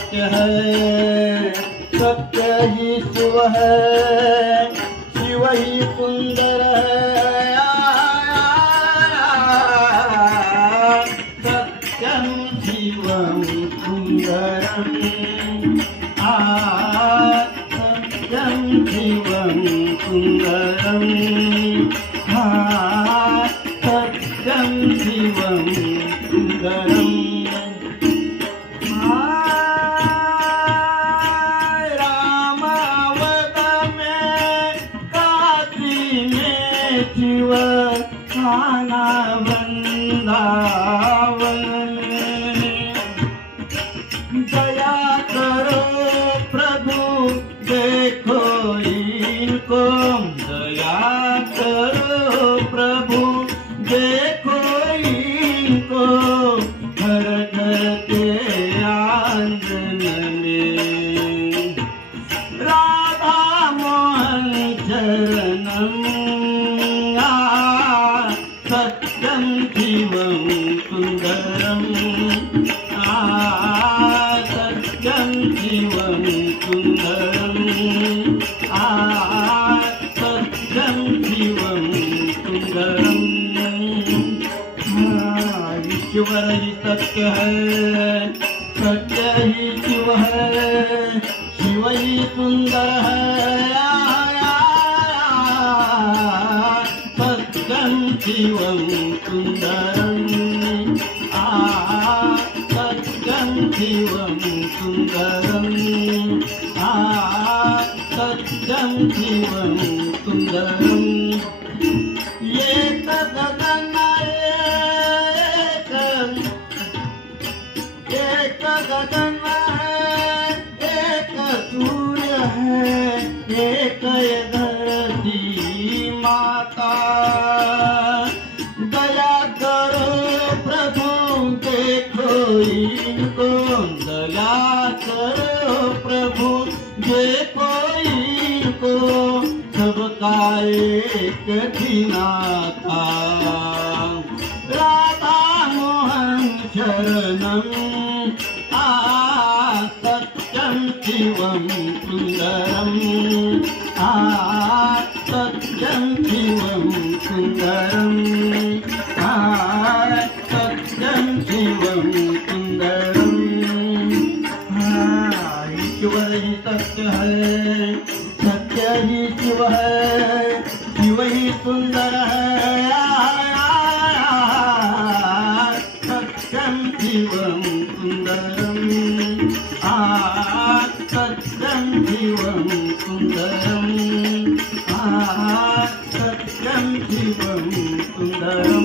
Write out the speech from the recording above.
सत्य है सत्य ही शिव है शिव ही सुंदर है सत्यम शिवम सुंदरम आ सत्यम शिवम सुंदरम हा खाना में दया करो प्रभु देखो इनको। दया करो प्रभु देखो इनको। घर घर के आंगन में सत्यं शिवं सुन्दरम् आ, सत्यं ईश्वर ही सत्य है सत्य ही शिव है शिव ही सुंदर है सत्यं शिवं శివం సుందరం. ఆ సత్యం శివం సుందరం. काय एक राधा मोहन शरणम् आ सत्यं शिवं सुन्दरम् आ सत्यं शिवं सुन्दरम् आ सत्यं शिवं सुन्दरम् ईश्वर ही सत्य है। सत्य ही शिव है शिव ही सुंदर. है सत्यम शिव सुंदरम आ सत्यम शिव सुंदरम सत्यम शिव सुंदरम